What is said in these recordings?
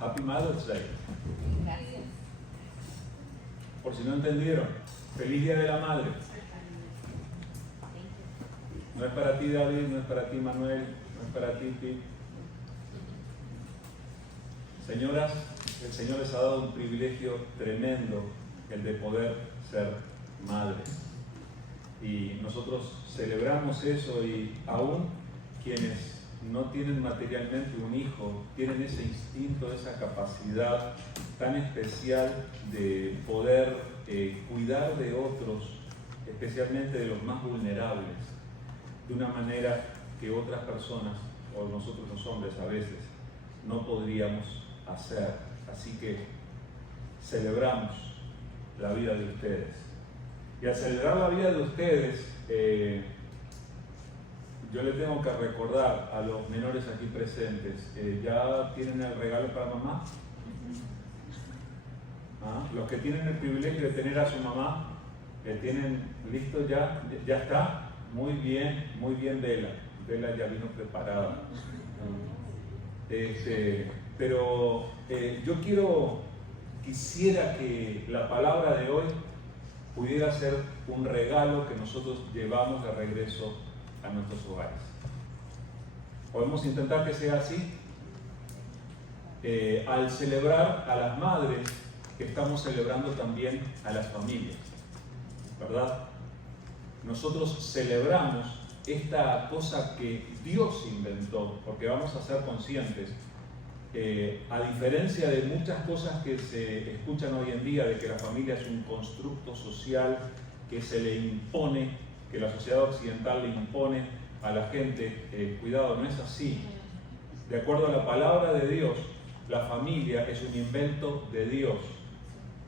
Happy Mother's Day. Gracias. Por si no entendieron, feliz Día de la Madre. No es para ti, David, no es para ti, Manuel, no es para ti, Pete. Señoras, el Señor les ha dado un privilegio tremendo, el de poder ser madres. Y nosotros celebramos eso, y aún quienes no tienen materialmente un hijo, tienen ese instinto, esa capacidad tan especial de poder cuidar de otros, especialmente de los más vulnerables, de una manera que otras personas, o nosotros los hombres a veces, no podríamos hacer. Así que celebramos la vida de ustedes. Y al celebrar la vida de ustedes, yo le tengo que recordar a los menores aquí presentes, ¿ya tienen el regalo para mamá? ¿Ah? Los que tienen el privilegio de tener a su mamá, ¿tienen listo ya? ¿Ya está? Muy bien, Bela. Bela ya vino preparada. Pero yo quisiera que la palabra de hoy pudiera ser un regalo que nosotros llevamos de regreso a nuestros hogares. ¿Podemos intentar que sea así? Al celebrar a las madres, estamos celebrando también a las familias, ¿verdad? Nosotros celebramos esta cosa que Dios inventó, porque vamos a ser conscientes, a diferencia de muchas cosas que se escuchan hoy en día, de que la familia es un constructo social que se le impone, que la sociedad occidental le impone a la gente, cuidado, no es así. De acuerdo a la palabra de Dios, la familia es un invento de Dios.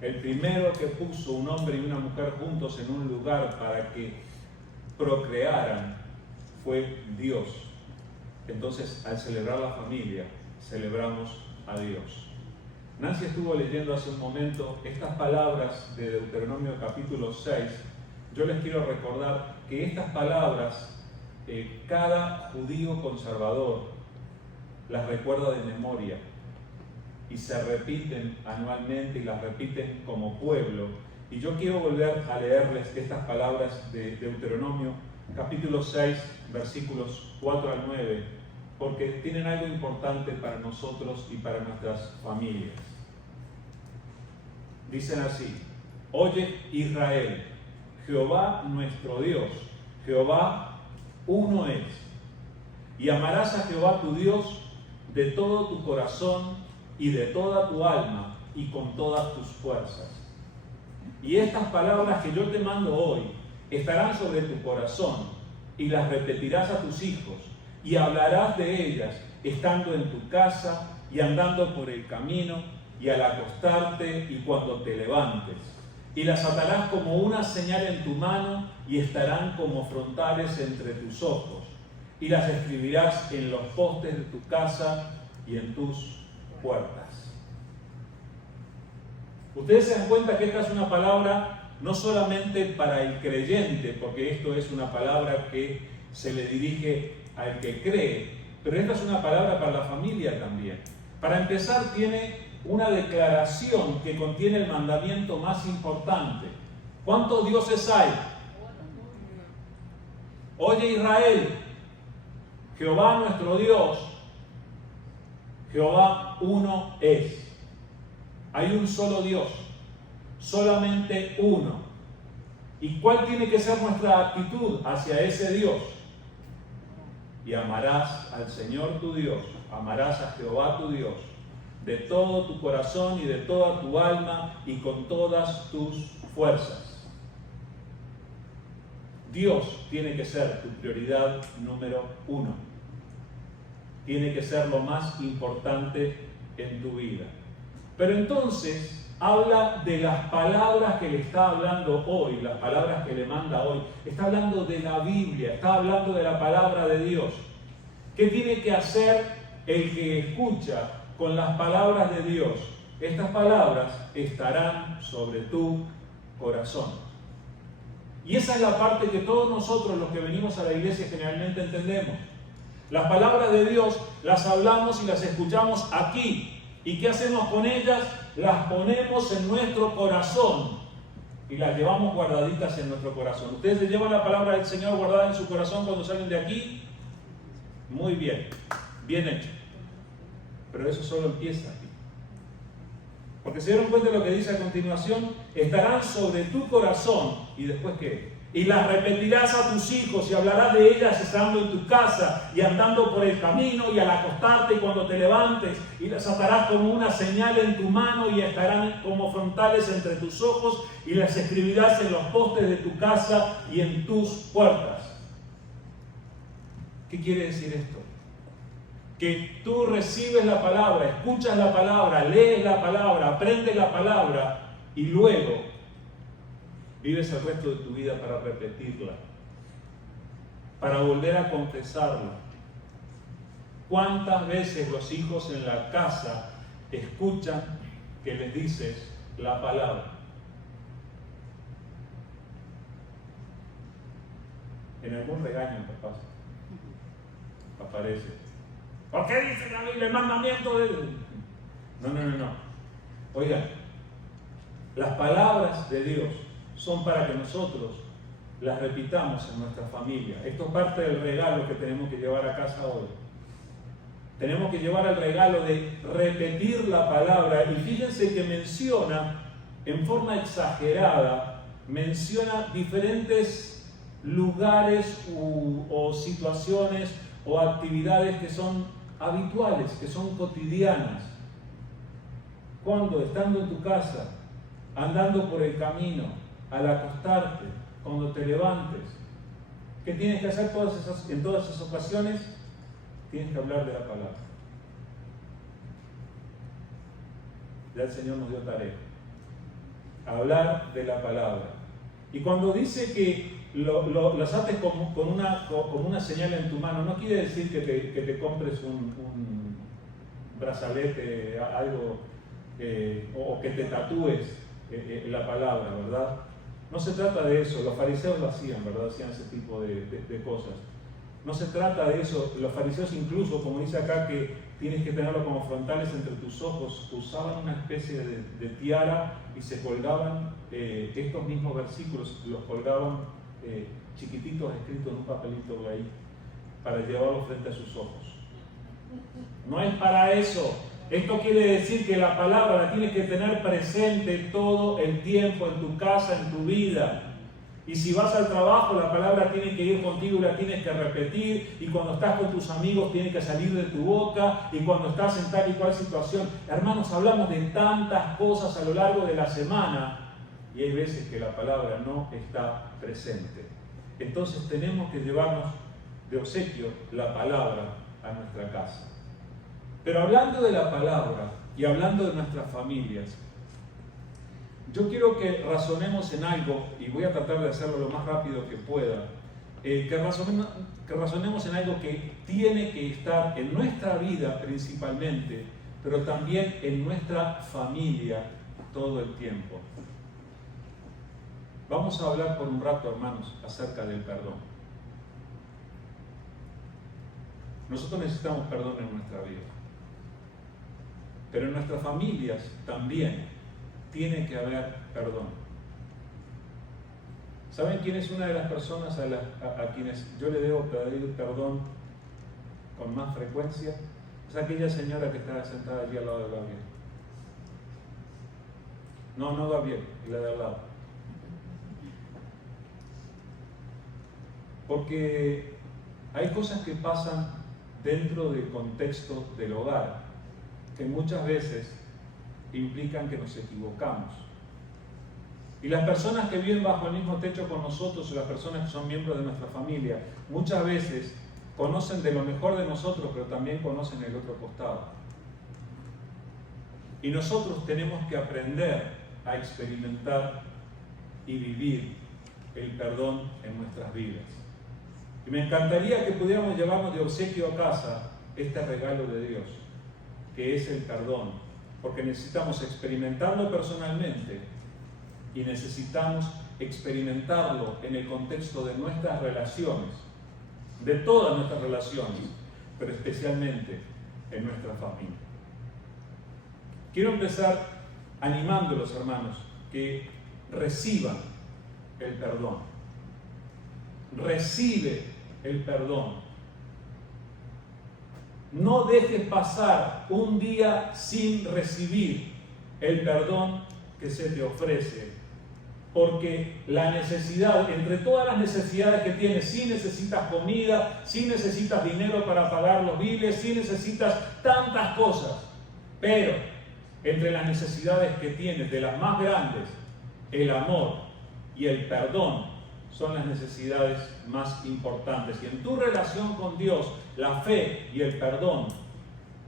El primero que puso un hombre y una mujer juntos en un lugar para que procrearan fue Dios. Entonces, al celebrar la familia, celebramos a Dios. Nancy estuvo leyendo hace un momento estas palabras de Deuteronomio capítulo 6. Yo les quiero recordar que estas palabras, cada judío conservador las recuerda de memoria y se repiten anualmente y las repiten como pueblo. Y yo quiero volver a leerles estas palabras de Deuteronomio capítulo 6, versículos 4 al 9, porque tienen algo importante para nosotros y para nuestras familias. Dicen así: oye Israel, Jehová nuestro Dios, Jehová uno es, y amarás a Jehová tu Dios de todo tu corazón y de toda tu alma y con todas tus fuerzas. Y estas palabras que yo te mando hoy estarán sobre tu corazón, y las repetirás a tus hijos, y hablarás de ellas estando en tu casa y andando por el camino y al acostarte y cuando te levantes. Y las atarás como una señal en tu mano y estarán como frontales entre tus ojos. Y las escribirás en los postes de tu casa y en tus puertas. Ustedes se dan cuenta que esta es una palabra no solamente para el creyente, porque esto es una palabra que se le dirige al que cree, pero esta es una palabra para la familia también. Para empezar, tiene una declaración que contiene el mandamiento más importante. ¿Cuántos dioses hay? Oye Israel, Jehová nuestro Dios, Jehová uno es. Hay un solo Dios, solamente uno. ¿Y cuál tiene que ser nuestra actitud hacia ese Dios? Y amarás al Señor tu Dios, amarás a Jehová tu Dios, de todo tu corazón y de toda tu alma y con todas tus fuerzas. Dios tiene que ser tu prioridad número uno. Tiene que ser lo más importante en tu vida. Pero entonces habla de las palabras que le está hablando hoy, las palabras que le manda hoy. Está hablando de la Biblia, está hablando de la palabra de Dios. ¿Qué tiene que hacer el que escucha con las palabras de Dios? Estas palabras estarán sobre tu corazón. Y esa es la parte que todos nosotros, los que venimos a la iglesia, generalmente entendemos. Las palabras de Dios las hablamos y las escuchamos aquí, ¿Y qué hacemos con ellas? Las ponemos en nuestro corazón y las llevamos guardaditas en nuestro corazón. ¿Ustedes se llevan la palabra del Señor guardada en su corazón cuando salen de aquí? Muy bien, bien hecho. Pero eso solo empieza aquí. Porque se dieron cuenta de lo que dice a continuación: estarán sobre tu corazón. ¿Y después qué? Y las repetirás a tus hijos y hablarás de ellas estando en tu casa y andando por el camino y al acostarte y cuando te levantes, y las atarás como una señal en tu mano y estarán como frontales entre tus ojos y las escribirás en los postes de tu casa y en tus puertas. ¿Qué quiere decir esto? Que tú recibes la palabra, escuchas la palabra, lees la palabra, aprendes la palabra y luego vives el resto de tu vida para repetirla, para volver a confesarla. ¿Cuántas veces los hijos en la casa escuchan que les dices la palabra? En algún regaño, papás, aparece: ¿por qué dice la Biblia el mandamiento de Dios? No. Oigan, las palabras de Dios son para que nosotros las repitamos en nuestra familia. Esto es parte del regalo que tenemos que llevar a casa hoy. Tenemos que llevar el regalo de repetir la palabra. Y fíjense que menciona, en forma exagerada, menciona diferentes lugares o situaciones o actividades que son habituales, que son cotidianas. Cuando, estando en tu casa, andando por el camino, al acostarte, cuando te levantes, ¿qué tienes que hacer en todas esas ocasiones? Tienes que hablar de la palabra. Ya el Señor nos dio tarea. Hablar de la palabra. Y cuando dice que las ates como una señal en tu mano, no quiere decir que te compres un brazalete, algo, o que te tatúes la palabra, ¿verdad? No se trata de eso. Los fariseos lo hacían, ¿verdad? Hacían ese tipo de cosas. No se trata de eso. Los fariseos incluso, como dice acá, que tienes que tenerlo como frontales entre tus ojos, usaban una especie de tiara y se colgaban estos mismos versículos, los colgaban chiquititos escritos en un papelito ahí para llevarlos frente a sus ojos. No es para eso. Esto quiere decir que la palabra la tienes que tener presente todo el tiempo en tu casa, en tu vida. Y si vas al trabajo, la palabra tiene que ir contigo y la tienes que repetir. Y cuando estás con tus amigos, tiene que salir de tu boca. Y cuando estás en tal y cual situación. Hermanos, hablamos de tantas cosas a lo largo de la semana. Y hay veces que la palabra no está presente. Entonces tenemos que llevarnos de obsequio la palabra a nuestra casa. Pero hablando de la palabra y hablando de nuestras familias, yo quiero que razonemos en algo, y voy a tratar de hacerlo lo más rápido que pueda, que razonemos en algo que tiene que estar en nuestra vida principalmente, pero también en nuestra familia todo el tiempo. Vamos a hablar por un rato, hermanos, acerca del perdón. Nosotros necesitamos perdón en nuestra vida. Pero en nuestras familias también tiene que haber perdón. ¿Saben quién es una de las personas a quienes yo le debo pedir perdón con más frecuencia? Es aquella señora que está sentada allí al lado de Gabriel. No Gabriel, la de al lado. Porque hay cosas que pasan dentro del contexto del hogar que muchas veces implican que nos equivocamos. Y las personas que viven bajo el mismo techo con nosotros, o las personas que son miembros de nuestra familia, muchas veces conocen de lo mejor de nosotros, pero también conocen el otro costado. Y nosotros tenemos que aprender a experimentar y vivir el perdón en nuestras vidas. Y me encantaría que pudiéramos llevarnos de obsequio a casa este regalo de Dios, que es el perdón, porque necesitamos experimentarlo personalmente y necesitamos experimentarlo en el contexto de nuestras relaciones, de todas nuestras relaciones, pero especialmente en nuestra familia. quiero empezar animándolos, hermanos, que reciban el perdón. Recibe el perdón. No dejes pasar un día sin recibir el perdón que se te ofrece. Porque la necesidad, entre todas las necesidades que tienes, si necesitas comida, si necesitas dinero para pagar los biles, si necesitas tantas cosas, pero entre las necesidades que tienes, de las más grandes, el amor y el perdón son las necesidades más importantes. Y en tu relación con Dios, la fe y el perdón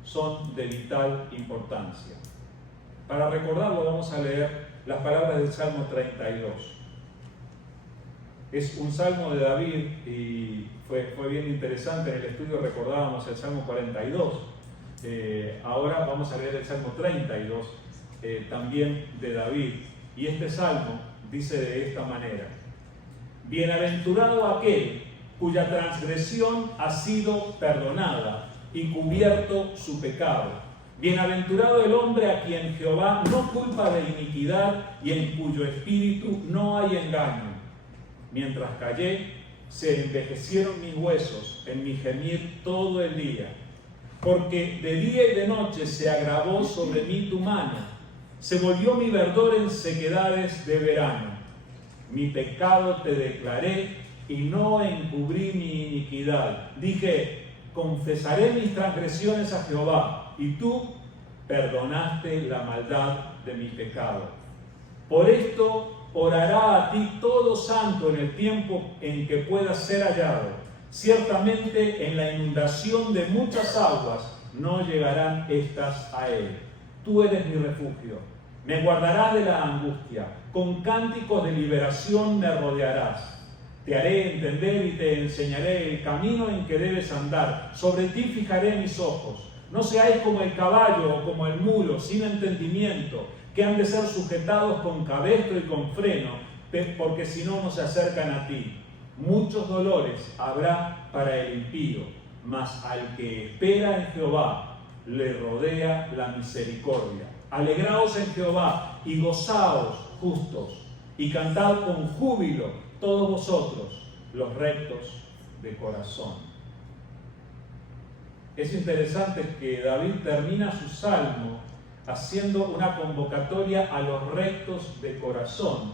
son de vital importancia. Para recordarlo vamos a leer las palabras del Salmo 32. Es un salmo de David y fue bien interesante. En el estudio recordábamos el Salmo 42. Ahora vamos a leer el Salmo 32, también de David. Y este salmo dice de esta manera: bienaventurado aquel cuya transgresión ha sido perdonada y cubierto su pecado. Bienaventurado el hombre a quien Jehová no culpa de iniquidad y en cuyo espíritu no hay engaño. Mientras callé, se envejecieron mis huesos en mi gemir todo el día. Porque de día y de noche se agravó sobre mí tu mano, se volvió mi verdor en sequedades de verano. Mi pecado te declaré y no encubrí mi iniquidad. Dije, confesaré mis transgresiones a Jehová, y tú perdonaste la maldad de mi pecado. Por esto orará a ti todo santo en el tiempo en que pueda ser hallado. Ciertamente en la inundación de muchas aguas no llegarán estas a él. Tú eres mi refugio. Me guardarás de la angustia. Con cánticos de liberación me rodearás. Te haré entender y te enseñaré el camino en que debes andar. Sobre ti fijaré mis ojos. No seáis como el caballo o como el mulo, sin entendimiento, que han de ser sujetados con cabestro y con freno, porque si no, no se acercan a ti. Muchos dolores habrá para el impío, mas al que espera en Jehová le rodea la misericordia. Alegraos en Jehová y gozaos justos, y cantad con júbilo todos vosotros, los rectos de corazón. Es interesante que David termina su salmo haciendo una convocatoria a los rectos de corazón,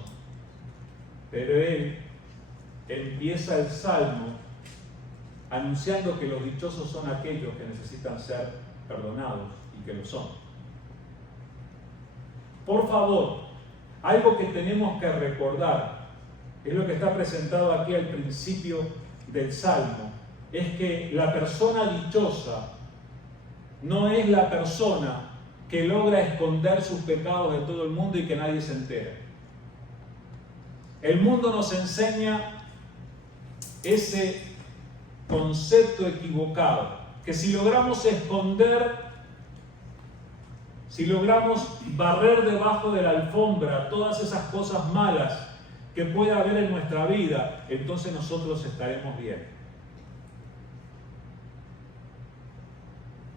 pero él empieza el salmo anunciando que los dichosos son aquellos que necesitan ser perdonados y que lo son. Por favor, algo que tenemos que recordar es lo que está presentado aquí al principio del salmo. Es que la persona dichosa no es la persona que logra esconder sus pecados de todo el mundo y que nadie se entere. El mundo nos enseña ese concepto equivocado, que si logramos esconder, si logramos barrer debajo de la alfombra todas esas cosas malas que pueda haber en nuestra vida, entonces nosotros estaremos bien.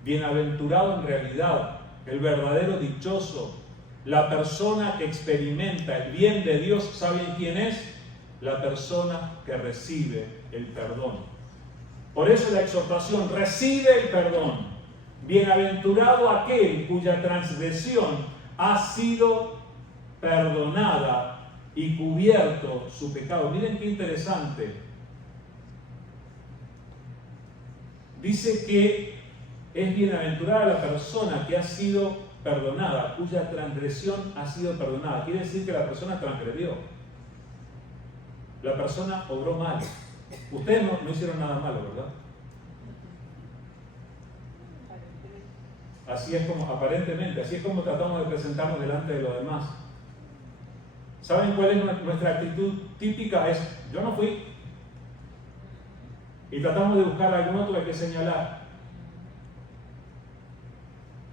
Bienaventurado en realidad, el verdadero dichoso, la persona que experimenta el bien de Dios, ¿saben quién es? La persona que recibe el perdón. Por eso la exhortación, recibe el perdón. Bienaventurado aquel cuya transgresión ha sido perdonada y cubierto su pecado. Miren qué interesante. Dice que es bienaventurada la persona que ha sido perdonada, cuya transgresión ha sido perdonada. Quiere decir que la persona transgredió. La persona obró mal. Ustedes no hicieron nada malo, ¿verdad? Así es como, aparentemente, así es como tratamos de presentarnos delante de los demás. ¿Saben cuál es nuestra actitud típica? Es, yo no fui. Y tratamos de buscar algún otro al que señalar.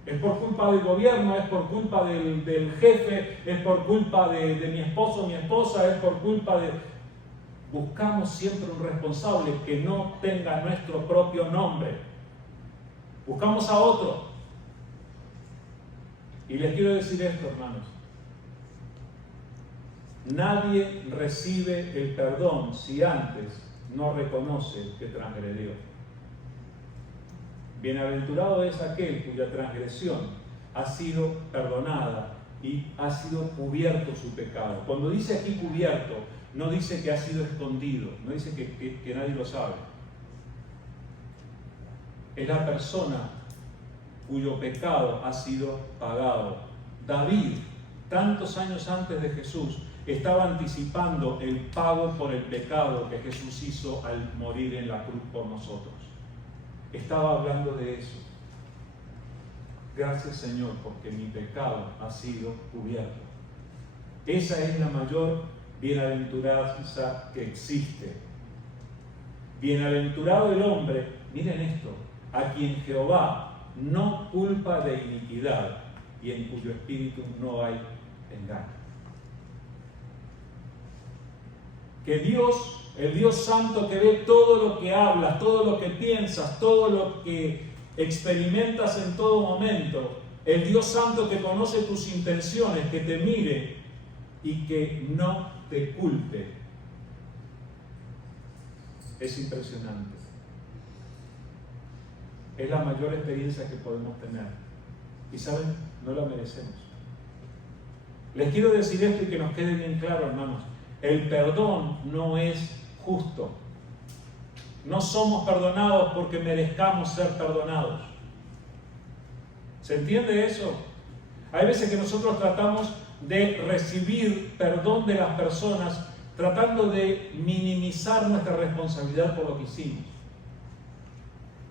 Es por culpa del gobierno, es por culpa del jefe, es por culpa de mi esposo, mi esposa, es por culpa de... Buscamos siempre un responsable que no tenga nuestro propio nombre. Buscamos a otro. Y les quiero decir esto, hermanos. Nadie recibe el perdón si antes no reconoce que transgredió. Bienaventurado es aquel cuya transgresión ha sido perdonada y ha sido cubierto su pecado. Cuando dice aquí cubierto, no dice que ha sido escondido, no dice que nadie lo sabe. Es la persona cuyo pecado ha sido pagado. David, tantos años antes de Jesús, estaba anticipando el pago por el pecado que Jesús hizo al morir en la cruz por nosotros. Estaba hablando de eso. Gracias, Señor, porque mi pecado ha sido cubierto. Esa es la mayor bienaventuranza que existe. Bienaventurado el hombre, miren esto, a quien Jehová no culpa de iniquidad y en cuyo espíritu no hay engaño. Que Dios, el Dios Santo que ve todo lo que hablas, todo lo que piensas, todo lo que experimentas en todo momento, el Dios Santo que conoce tus intenciones, que te mire y que no te culpe, es impresionante. Es la mayor experiencia que podemos tener. Y saben, no la merecemos. Les quiero decir esto y que nos quede bien claro, hermanos. El perdón no es justo. No somos perdonados porque merezcamos ser perdonados. ¿Se entiende eso? Hay veces que nosotros tratamos de recibir perdón de las personas tratando de minimizar nuestra responsabilidad por lo que hicimos.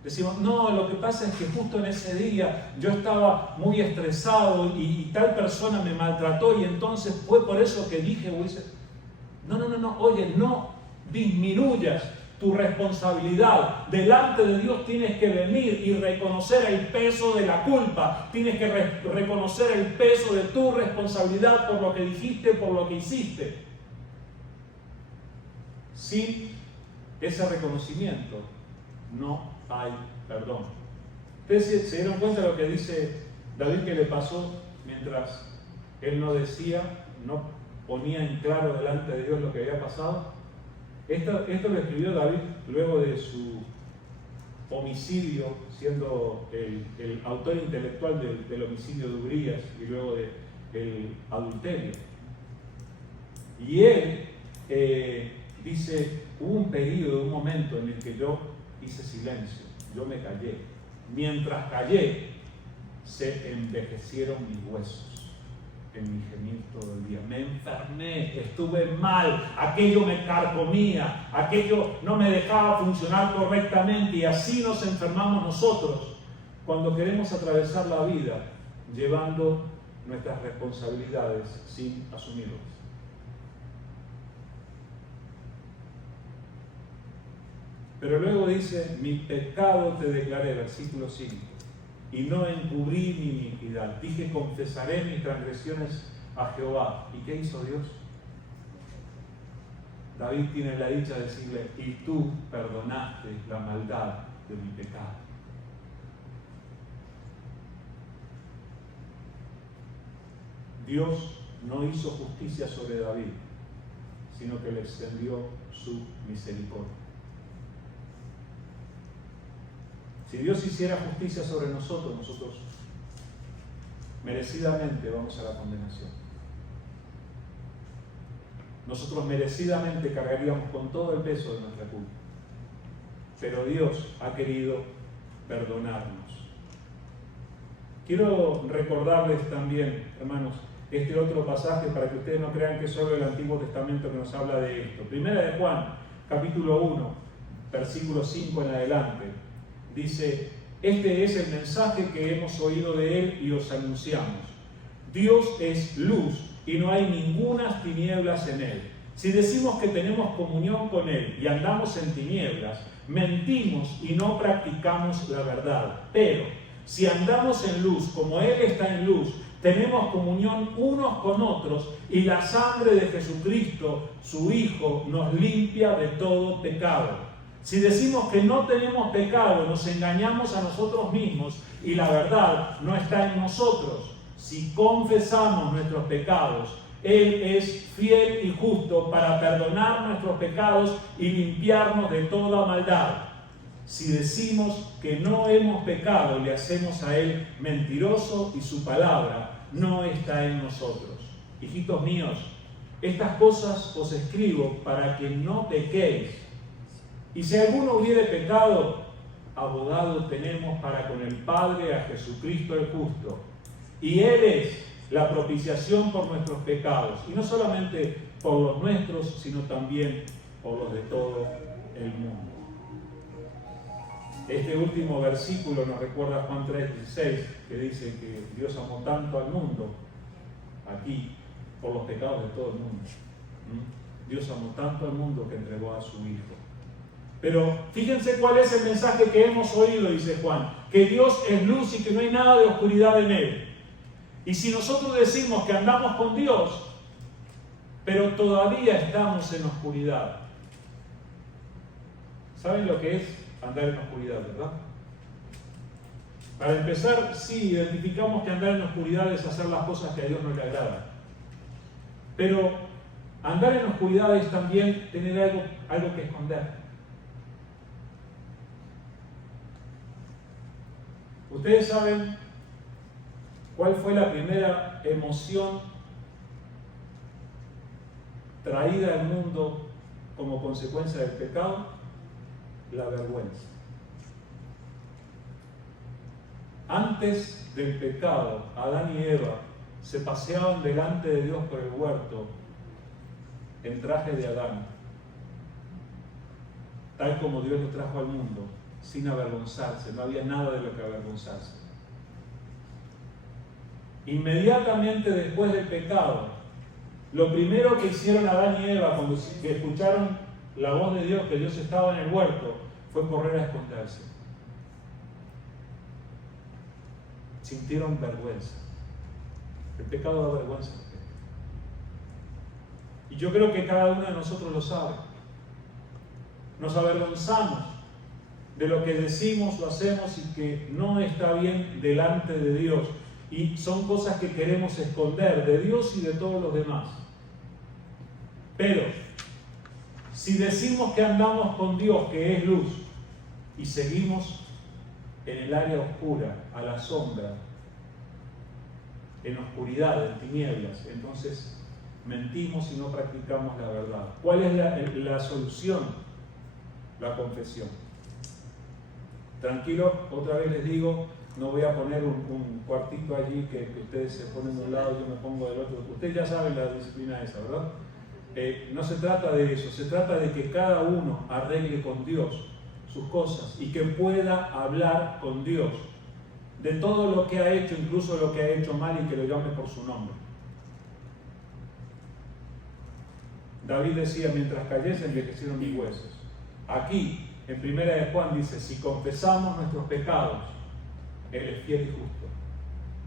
Decimos, no, lo que pasa es que justo en ese día yo estaba muy estresado y tal persona me maltrató y entonces fue por eso que dije o hice. No, oye, no disminuyas tu responsabilidad. Delante de Dios tienes que venir y reconocer el peso de la culpa. Tienes que reconocer el peso de tu responsabilidad por lo que dijiste, por lo que hiciste. Sin ese reconocimiento no hay perdón. Ustedes se dieron cuenta de lo que dice David que le pasó mientras él no decía, no ponía en claro delante de Dios lo que había pasado. Esto lo escribió David luego de su homicidio, siendo el autor intelectual del homicidio de Urías y luego del adulterio. Y él dice, hubo un periodo, un momento en el que yo hice silencio, yo me callé. Mientras callé, se envejecieron mis huesos en mi gemir todo el día. Me enfermé, estuve mal, aquello me carcomía, aquello no me dejaba funcionar correctamente y así nos enfermamos nosotros cuando queremos atravesar la vida llevando nuestras responsabilidades sin asumirlas. Pero luego dice, mi pecado te declaré, versículo 5, y no encubrí mi iniquidad. Dije, confesaré mis transgresiones a Jehová. ¿Y qué hizo Dios? David tiene la dicha de decirle, y tú perdonaste la maldad de mi pecado. Dios no hizo justicia sobre David, sino que le extendió su misericordia. Si Dios hiciera justicia sobre nosotros, nosotros merecidamente vamos a la condenación. Nosotros merecidamente cargaríamos con todo el peso de nuestra culpa. Pero Dios ha querido perdonarnos. Quiero recordarles también, hermanos, este otro pasaje para que ustedes no crean que es solo el Antiguo Testamento que nos habla de esto. Primera de Juan, capítulo 1, versículo 5 en adelante. Dice, este es el mensaje que hemos oído de Él y os anunciamos. Dios es luz y no hay ninguna tinieblas en Él. Si decimos que tenemos comunión con Él y andamos en tinieblas, mentimos y no practicamos la verdad. Pero si andamos en luz como Él está en luz, tenemos comunión unos con otros y la sangre de Jesucristo, su Hijo, nos limpia de todo pecado. Si decimos que no tenemos pecado, nos engañamos a nosotros mismos y la verdad no está en nosotros. si confesamos nuestros pecados, Él es fiel y justo para perdonar nuestros pecados y limpiarnos de toda maldad. Si decimos que no hemos pecado, le hacemos a Él mentiroso y su palabra no está en nosotros. Hijitos míos, estas cosas os escribo para que no pequéis. Y si alguno hubiere pecado, abogado tenemos para con el Padre a Jesucristo el justo. Y Él es la propiciación por nuestros pecados. Y no solamente por los nuestros, sino también por los de todo el mundo. Este último versículo nos recuerda a Juan 3:16, que dice que Dios amó tanto al mundo, aquí, por los pecados de todo el mundo. Dios amó tanto al mundo que entregó a su Hijo. Pero fíjense cuál es el mensaje que hemos oído, dice Juan, que Dios es luz y que no hay nada de oscuridad en Él. Y si nosotros decimos que andamos con Dios, pero todavía estamos en oscuridad, ¿saben lo que es andar en oscuridad, verdad? Para empezar, sí, identificamos que andar en oscuridad es hacer las cosas que a Dios no le agradan. Pero andar en oscuridad es también tener algo que esconder. ¿Ustedes saben cuál fue la primera emoción traída al mundo como consecuencia del pecado? La vergüenza. Antes del pecado, Adán y Eva se paseaban delante de Dios por el huerto en traje de Adán, tal como Dios lo trajo al mundo, sin avergonzarse. No había nada de lo que avergonzarse. Inmediatamente después del pecado, lo primero que hicieron Adán y Eva cuando escucharon la voz de Dios, que Dios estaba en el huerto, fue correr a esconderse. Sintieron vergüenza. El pecado da vergüenza. Y yo creo que cada uno de nosotros lo sabe. Nos avergonzamos de lo que decimos o hacemos y que no está bien delante de Dios. Y son cosas que queremos esconder de Dios y de todos los demás. Pero, si decimos que andamos con Dios, que es luz, y seguimos en el área oscura, a la sombra, en oscuridad, en tinieblas, entonces mentimos y no practicamos la verdad. ¿Cuál es la solución? La confesión. Tranquilo, otra vez les digo, no voy a poner un cuartito allí que ustedes se ponen de un lado y yo me pongo del otro. Ustedes ya saben la disciplina esa, ¿verdad? No se trata de eso, se trata de que cada uno arregle con Dios sus cosas y que pueda hablar con Dios de todo lo que ha hecho, incluso lo que ha hecho mal, y que lo llame por su nombre. David decía, mientras cayese envejecieron mis huesos. Aquí, en 1 de Juan dice, si confesamos nuestros pecados, Él es fiel y justo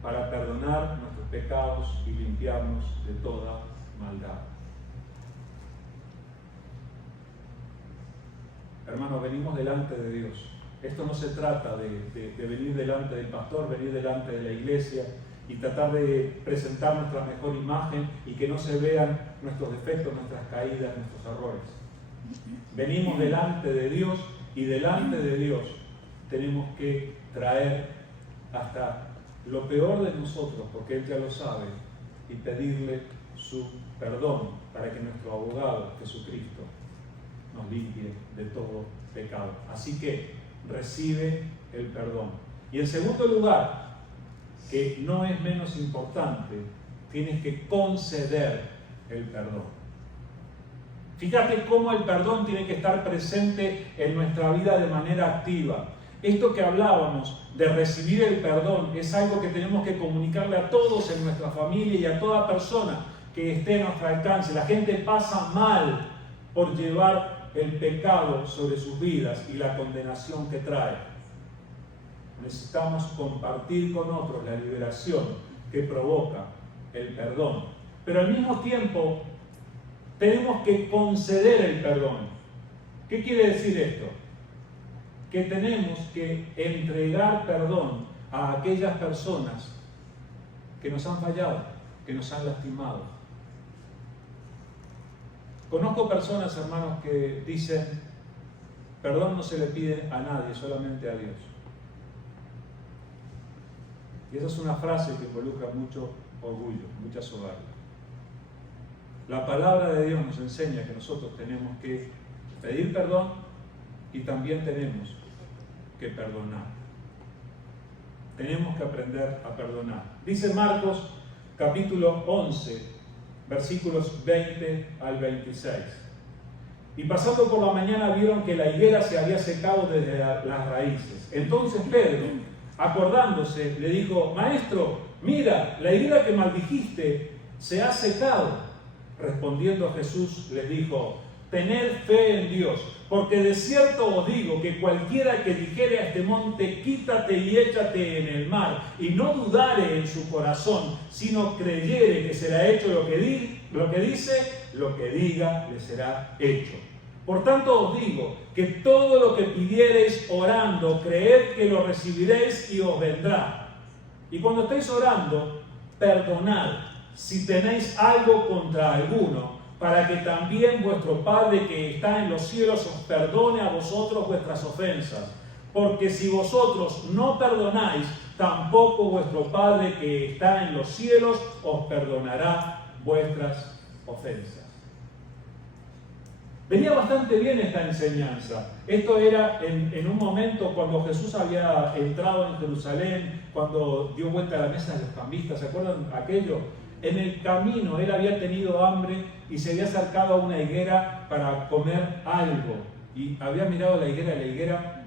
para perdonar nuestros pecados y limpiarnos de toda maldad. Hermanos, venimos delante de Dios. Esto no se trata de venir delante del pastor, venir delante de la iglesia y tratar de presentar nuestra mejor imagen y que no se vean nuestros defectos, nuestras caídas, nuestros errores. Venimos delante de Dios y delante de Dios tenemos que traer hasta lo peor de nosotros, porque Él ya lo sabe, y pedirle su perdón para que nuestro abogado, Jesucristo, nos limpie de todo pecado. Así que recibe el perdón. Y en segundo lugar, que no es menos importante, tienes que conceder el perdón. Fíjate cómo el perdón tiene que estar presente en nuestra vida de manera activa. Esto que hablábamos de recibir el perdón es algo que tenemos que comunicarle a todos en nuestra familia y a toda persona que esté a nuestro alcance. La gente pasa mal por llevar el pecado sobre sus vidas y la condenación que trae. Necesitamos compartir con otros la liberación que provoca el perdón. Pero al mismo tiempo tenemos que conceder el perdón. ¿Qué quiere decir esto? Que tenemos que entregar perdón a aquellas personas que nos han fallado, que nos han lastimado. Conozco personas, hermanos, que dicen, perdón no se le pide a nadie, solamente a Dios. Y esa es una frase que involucra mucho orgullo, mucha soberbia. La palabra de Dios nos enseña que nosotros tenemos que pedir perdón y también tenemos que perdonar. Tenemos que aprender a perdonar. Dice Marcos capítulo 11, versículos 20 al 26. Y pasando por la mañana vieron que la higuera se había secado desde las raíces. Entonces Pedro, acordándose, le dijo, Maestro, mira, la higuera que maldijiste se ha secado. Respondiendo Jesús les dijo, tened fe en Dios, porque de cierto os digo que cualquiera que dijere a este monte, quítate y échate en el mar, y no dudare en su corazón, sino creyere que será hecho lo que dice, lo que diga le será hecho. Por tanto os digo que todo lo que pidiereis orando, creed que lo recibiréis y os vendrá. Y cuando estéis orando, perdonad si tenéis algo contra alguno, para que también vuestro Padre que está en los cielos os perdone a vosotros vuestras ofensas. Porque si vosotros no perdonáis, tampoco vuestro Padre que está en los cielos os perdonará vuestras ofensas. Venía bastante bien esta enseñanza. Esto era en un momento cuando Jesús había entrado en Jerusalén, cuando dio vuelta a la mesa de los cambistas. ¿Se acuerdan aquello? En el camino él había tenido hambre y se había acercado a una higuera para comer algo. Y había mirado la higuera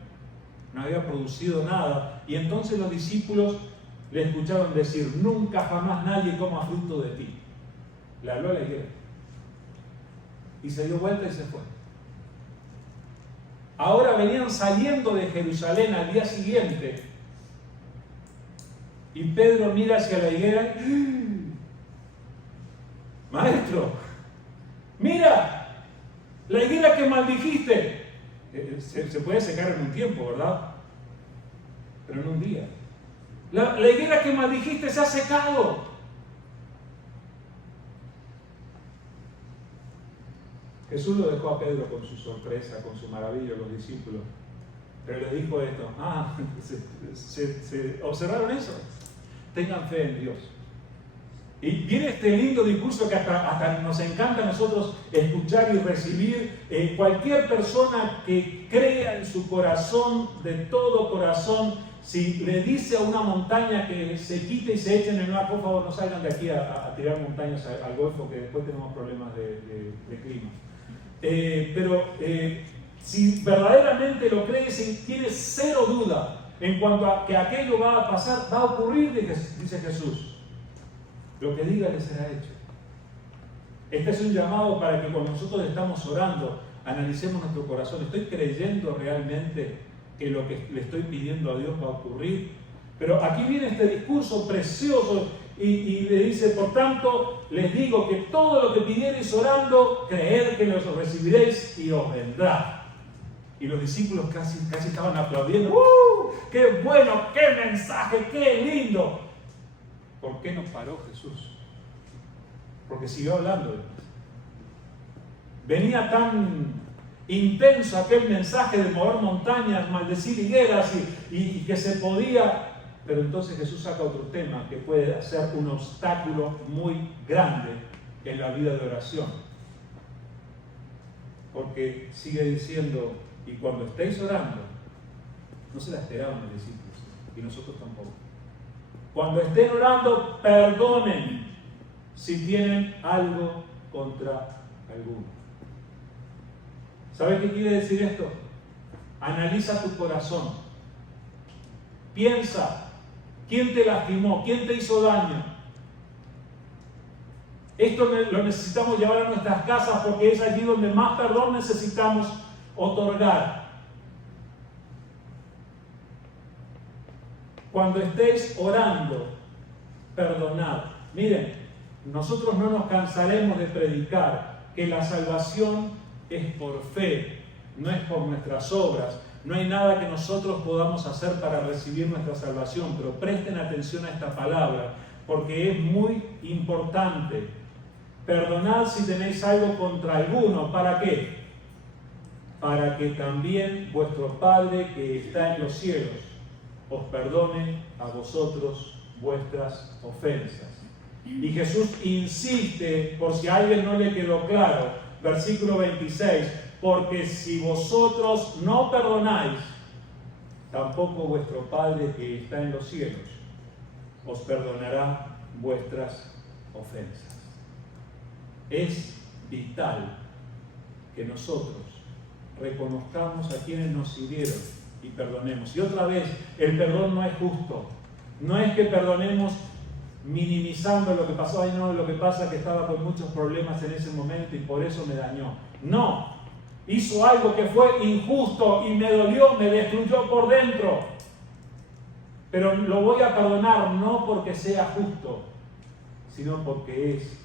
no había producido nada. Y entonces los discípulos le escucharon decir, nunca jamás nadie coma fruto de ti. Le habló a la higuera. Y se dio vuelta y se fue. Ahora venían saliendo de Jerusalén al día siguiente. Y Pedro mira hacia la higuera. Maestro, mira, la higuera que maldijiste. Se puede secar en un tiempo, ¿verdad? Pero en un día. La higuera que maldijiste se ha secado. Jesús lo dejó a Pedro con su sorpresa, con su maravilla, los discípulos. Pero les dijo esto. ¿Observaron eso? Tengan fe en Dios. Y viene este lindo discurso que hasta nos encanta a nosotros escuchar y recibir. Cualquier persona que crea en su corazón, de todo corazón, si le dice a una montaña que se quite y se eche en el mar, por favor no salgan de aquí a tirar montañas al Golfo, que después tenemos problemas de clima. Si verdaderamente lo crees y tienes cero duda en cuanto a que aquello va a pasar, va a ocurrir, dice Jesús. Lo que diga le será hecho. Este es un llamado para que cuando nosotros estamos orando, analicemos nuestro corazón. ¿Estoy creyendo realmente que lo que le estoy pidiendo a Dios va a ocurrir? Pero aquí viene este discurso precioso y le dice, por tanto, les digo que todo lo que pidiereis orando, creed que lo recibiréis y os vendrá. Y los discípulos casi estaban aplaudiendo. ¡Qué bueno! ¡Qué mensaje! ¡Qué lindo! ¿Por qué no paró Jesús? Porque siguió hablando. Venía tan intenso aquel mensaje de mover montañas, maldecir higueras y que se podía. Pero entonces Jesús saca otro tema que puede ser un obstáculo muy grande en la vida de oración. Porque sigue diciendo, y cuando estéis orando, no se la esperaban los discípulos, y nosotros tampoco. Cuando estén orando, perdonen si tienen algo contra alguno. ¿Sabes qué quiere decir esto? Analiza tu corazón. Piensa, ¿quién te lastimó? ¿Quién te hizo daño? Esto lo necesitamos llevar a nuestras casas porque es allí donde más perdón necesitamos otorgar. Cuando estéis orando, perdonad. Miren, nosotros no nos cansaremos de predicar que la salvación es por fe, no es por nuestras obras. No hay nada que nosotros podamos hacer para recibir nuestra salvación, pero presten atención a esta palabra, porque es muy importante. Perdonad si tenéis algo contra alguno. ¿Para qué? Para que también vuestro Padre que está en los cielos os perdone a vosotros vuestras ofensas. Y Jesús insiste, por si a alguien no le quedó claro, versículo 26, porque si vosotros no perdonáis, tampoco vuestro Padre que está en los cielos os perdonará vuestras ofensas. Es vital que nosotros reconozcamos a quienes nos hirieron y perdonemos. Y otra vez, el perdón no es justo. No es que perdonemos minimizando lo que pasó. Ay, no, lo que pasa es que estaba con muchos problemas en ese momento y por eso me dañó. No, hizo algo que fue injusto y me dolió, me destruyó por dentro. Pero lo voy a perdonar no porque sea justo, sino porque es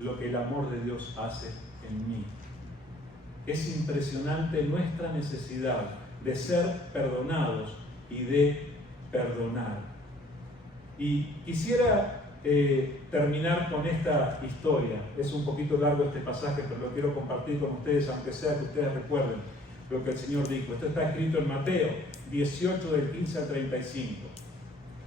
lo que el amor de Dios hace en mí. Es impresionante nuestra necesidad de ser perdonados y de perdonar. Y quisiera terminar con esta historia. Es un poquito largo este pasaje, pero lo quiero compartir con ustedes, aunque sea que ustedes recuerden lo que el Señor dijo. Esto está escrito en Mateo 18, del 15 al 35.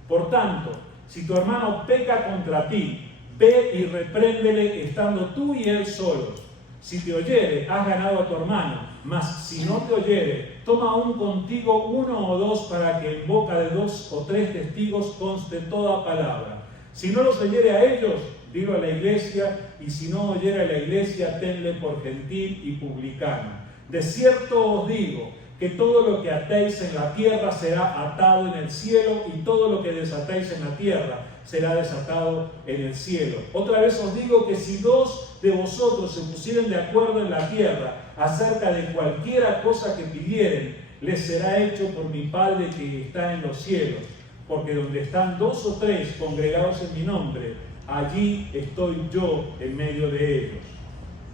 Por tanto, si tu hermano peca contra ti, ve y repréndele estando tú y él solos. Si te oyere, has ganado a tu hermano, mas si no te oyere, toma aún contigo 1 o 2 para que en boca de 2 o 3 testigos conste toda palabra. Si no los oyere a ellos, dilo a la iglesia, y si no oyere a la iglesia, tenle por gentil y publicano. De cierto os digo que todo lo que atéis en la tierra será atado en el cielo, y todo lo que desatéis en la tierra será desatado en el cielo. Otra vez os digo que si 2 de vosotros se pusieren de acuerdo en la tierra acerca de cualquiera cosa que pidieren, les será hecho por mi Padre que está en los cielos. Porque donde están 2 o 3 congregados en mi nombre, allí estoy yo en medio de ellos.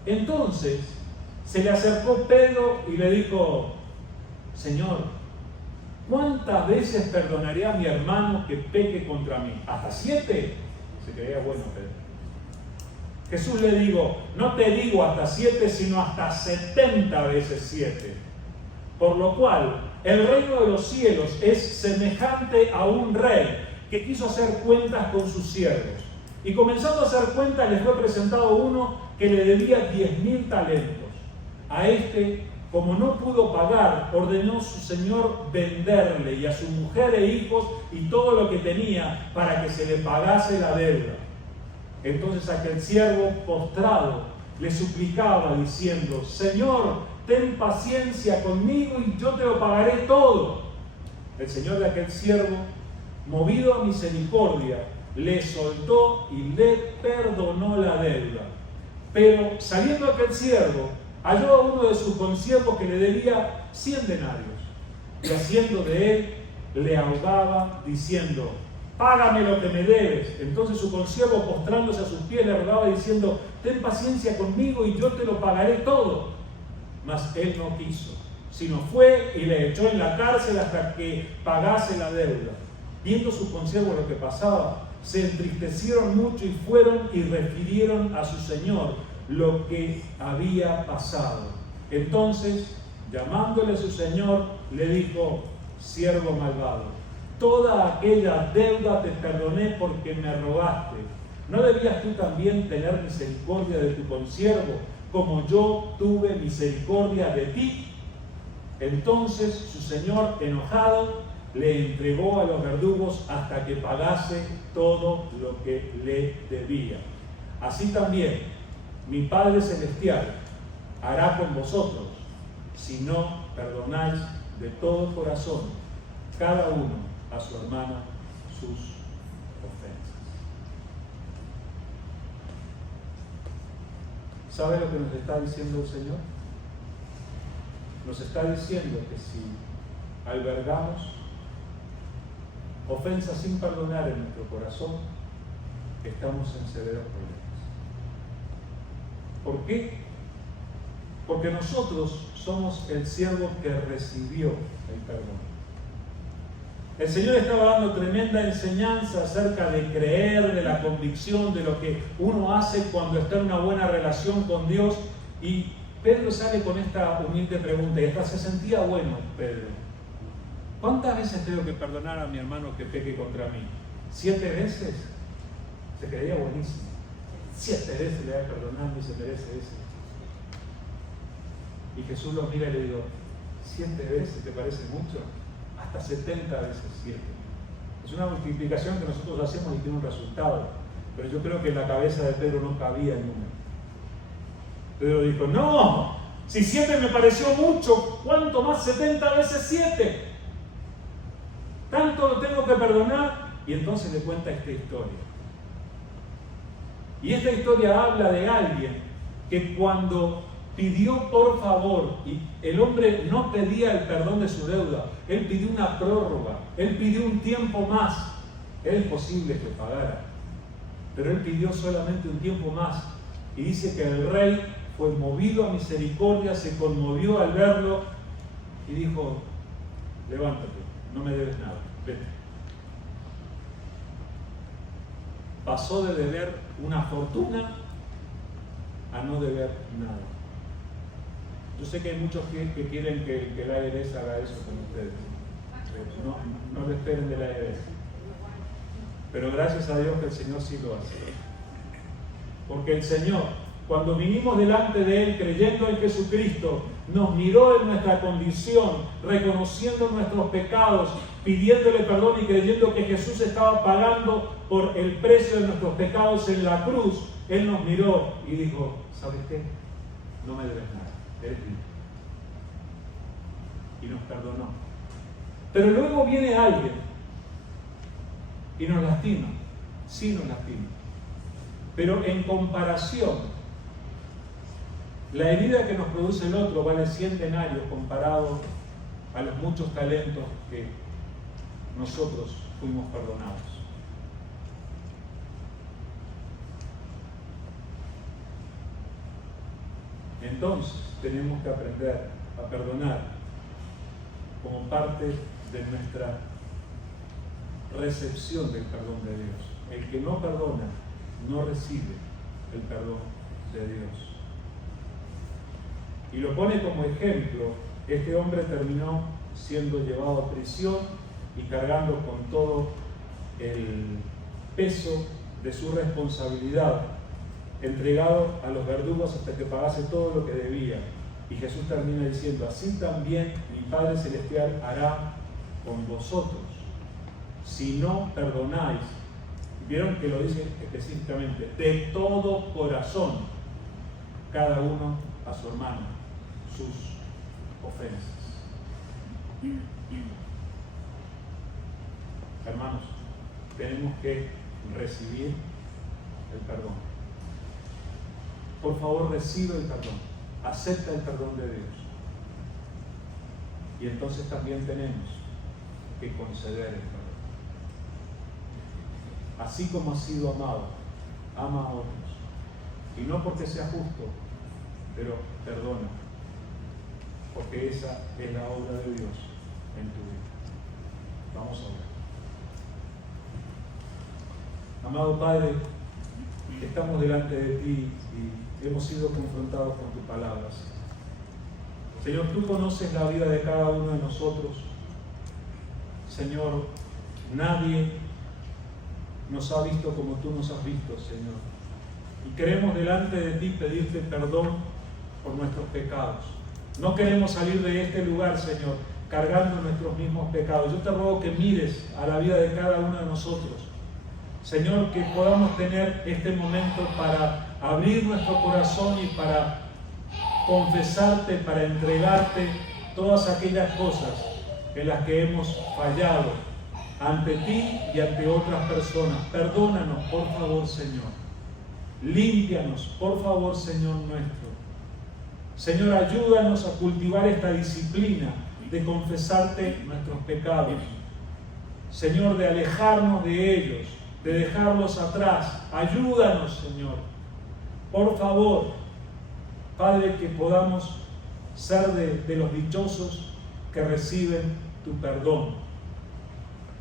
Entonces se le acercó Pedro y le dijo: Señor, ¿cuántas veces perdonaré a mi hermano que peque contra mí? ¿Hasta 7? Se creía bueno Pedro. Jesús le dijo: no te digo hasta 7, sino hasta 70 veces 7. Por lo cual, el reino de los cielos es semejante a un rey que quiso hacer cuentas con sus siervos. Y comenzando a hacer cuentas, les fue presentado uno que le debía 10.000 talentos. A este, como no pudo pagar, ordenó su señor venderle y a su mujer e hijos y todo lo que tenía para que se le pagase la deuda. Entonces aquel siervo postrado le suplicaba diciendo: Señor, ten paciencia conmigo y yo te lo pagaré todo. El señor de aquel siervo, movido a misericordia, le soltó y le perdonó la deuda. Pero saliendo aquel siervo, halló a uno de sus consiervos que le debía 100 denarios, y haciendo de él, le ahogaba diciendo: págame lo que me debes. Entonces su consiervo, postrándose a sus pies, le rogaba diciendo: ten paciencia conmigo y yo te lo pagaré todo. Mas él no quiso, sino fue y le echó en la cárcel hasta que pagase la deuda. Viendo sus consiervos lo que pasaba, se entristecieron mucho y fueron y refirieron a su señor lo que había pasado. Entonces, llamándole a su señor, le dijo: siervo malvado, toda aquella deuda te perdoné porque me rogaste. ¿No debías tú también tener misericordia de tu consiervo, como yo tuve misericordia de ti? Entonces su señor, enojado, le entregó a los verdugos hasta que pagase todo lo que le debía. Así también mi Padre Celestial hará con vosotros, si no perdonáis de todo corazón cada uno a su hermano sus ofensas. ¿Sabe lo que nos está diciendo el Señor? Nos está diciendo que si albergamos ofensas sin perdonar en nuestro corazón, estamos en severos problemas. ¿Por qué? Porque nosotros somos el siervo que recibió el perdón. El Señor estaba dando tremenda enseñanza acerca de creer, de la convicción, de lo que uno hace cuando está en una buena relación con Dios. Y Pedro sale con esta humilde pregunta, y hasta se sentía bueno, Pedro. ¿Cuántas veces tengo que perdonar a mi hermano que peque contra mí? ¿7 veces? Se creía buenísimo. 7 veces le voy perdonando y se merece eso. Y Jesús lo mira y le digo, 7 veces, ¿te parece mucho? Hasta 70 veces 7. Es una multiplicación que nosotros hacemos y tiene un resultado. Pero yo creo que en la cabeza de Pedro no cabía el número. Pedro dijo, no, si 7 me pareció mucho, ¿cuánto más 70 veces 7? Tanto lo tengo que perdonar. Y entonces le cuenta esta historia. Y esta historia habla de alguien que cuando pidió por favor, y el hombre no pedía el perdón de su deuda, él pidió una prórroga, él pidió un tiempo más. Era imposible que pagara, pero él pidió solamente un tiempo más. Y dice que el rey fue movido a misericordia, se conmovió al verlo y dijo, levántate, no me debes nada, vete. Pasó de deber una fortuna a no deber nada. Yo sé que hay muchos que quieren que el IRS haga eso con ustedes. No lo esperen del IRS. Pero gracias a Dios que el Señor sí lo hace. Porque el Señor, cuando vinimos delante de Él creyendo en Jesucristo, nos miró en nuestra condición, reconociendo nuestros pecados, pidiéndole perdón y creyendo que Jesús estaba pagando por el precio de nuestros pecados en la cruz. Él nos miró y dijo, ¿sabes qué? No me debes nada, eres libre. Y nos perdonó. Pero luego viene alguien y nos lastima. Sí nos lastima. Pero en comparación, la herida que nos produce el otro vale 100 denarios comparado a los muchos talentos que nosotros fuimos perdonados. Entonces tenemos que aprender a perdonar como parte de nuestra recepción del perdón de Dios. El que no perdona no recibe el perdón de Dios. Y lo pone como ejemplo, este hombre terminó siendo llevado a prisión y cargando con todo el peso de su responsabilidad, entregado a los verdugos hasta que pagase todo lo que debía. Y Jesús termina diciendo, así también mi Padre Celestial hará con vosotros, si no perdonáis. Vieron que lo dice específicamente, de todo corazón, cada uno a su hermano, sus ofensas. Hermanos, tenemos que recibir el perdón. Por favor, recibe el perdón, acepta el perdón de Dios. Y entonces también tenemos que conceder el perdón. Así como has sido amado, ama a otros. Y no porque sea justo, pero perdona. Porque esa es la obra de Dios en tu vida. Vamos a ver. Amado Padre, estamos delante de ti y hemos sido confrontados con tus palabras. Señor, tú conoces la vida de cada uno de nosotros. Señor, nadie nos ha visto como tú nos has visto, Señor. Y queremos delante de ti pedirte perdón por nuestros pecados. No queremos salir de este lugar, Señor, cargando nuestros mismos pecados. Yo te ruego que mires a la vida de cada uno de nosotros. Señor, que podamos tener este momento para abrir nuestro corazón y para confesarte, para entregarte todas aquellas cosas en las que hemos fallado ante ti y ante otras personas. Perdónanos, por favor, Señor. Límpianos, por favor, Señor nuestro. Señor, ayúdanos a cultivar esta disciplina de confesarte nuestros pecados. Señor, de alejarnos de ellos, de dejarlos atrás. Ayúdanos, Señor. Por favor, Padre, que podamos ser de los dichosos que reciben tu perdón.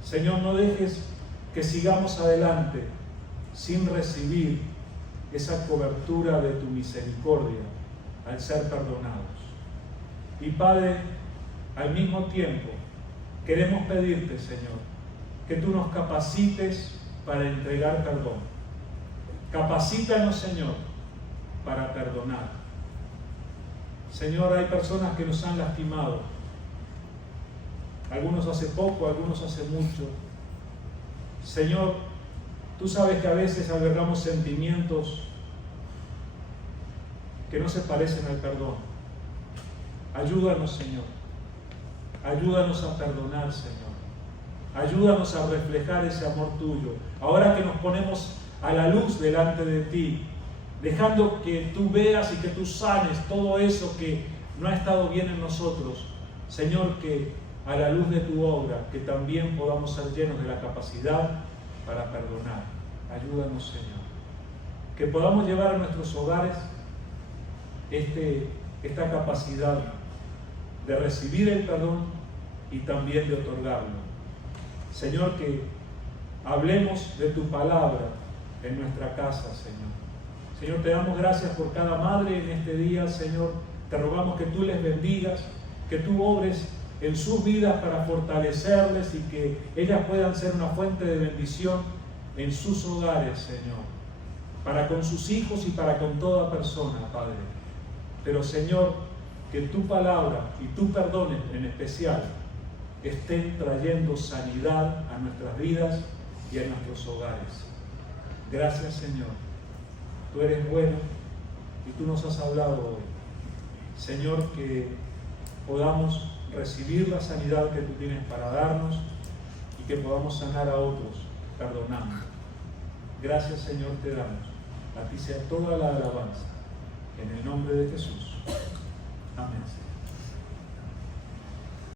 Señor, no dejes que sigamos adelante sin recibir esa cobertura de tu misericordia al ser perdonados. Y Padre, al mismo tiempo, queremos pedirte, Señor, que tú nos capacites para entregar perdón. Capacítanos, Señor, para perdonar. Señor, hay personas que nos han lastimado. Algunos hace poco, algunos hace mucho. Señor, tú sabes que a veces albergamos sentimientos que no se parecen al perdón. Ayúdanos, Señor. Ayúdanos a perdonar, Señor. Ayúdanos a reflejar ese amor tuyo. Ahora que nos ponemos a la luz delante de ti, dejando que tú veas y que tú sanes todo eso que no ha estado bien en nosotros. Señor, que a la luz de tu obra, que también podamos ser llenos de la capacidad para perdonar. Ayúdanos, Señor. Que podamos llevar a nuestros hogares esta capacidad de recibir el perdón y también de otorgarlo. Señor, que hablemos de tu palabra en nuestra casa, Señor. Señor, te damos gracias por cada madre en este día, Señor. Te rogamos que tú les bendigas, que tú obres en sus vidas para fortalecerles y que ellas puedan ser una fuente de bendición en sus hogares, Señor, para con sus hijos y para con toda persona, Padre. Pero, Señor, que tu palabra y tu perdón en especial estén trayendo sanidad a nuestras vidas y a nuestros hogares. Gracias, Señor. Tú eres bueno y tú nos has hablado hoy. Señor, que podamos recibir la sanidad que tú tienes para darnos y que podamos sanar a otros perdonando. Gracias, Señor, te damos. A ti sea toda la alabanza. En el nombre de Jesús.